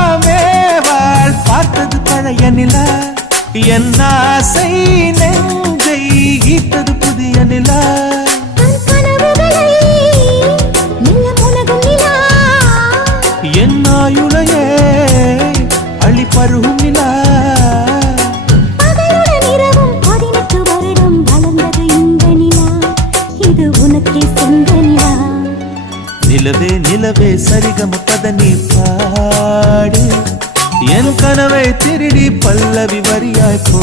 அடாதாமேவாள் பார்த்தது பழைய நிலா என் ஆசை நெஞ்சை ஈட்டது புதிய நிலா என் ஆயுளையே அழி பருகும் நிலா நிலவே நிலவே சரிகம பதனி பாடு என் கனவை திருடி பல்லவி வரியாய் போ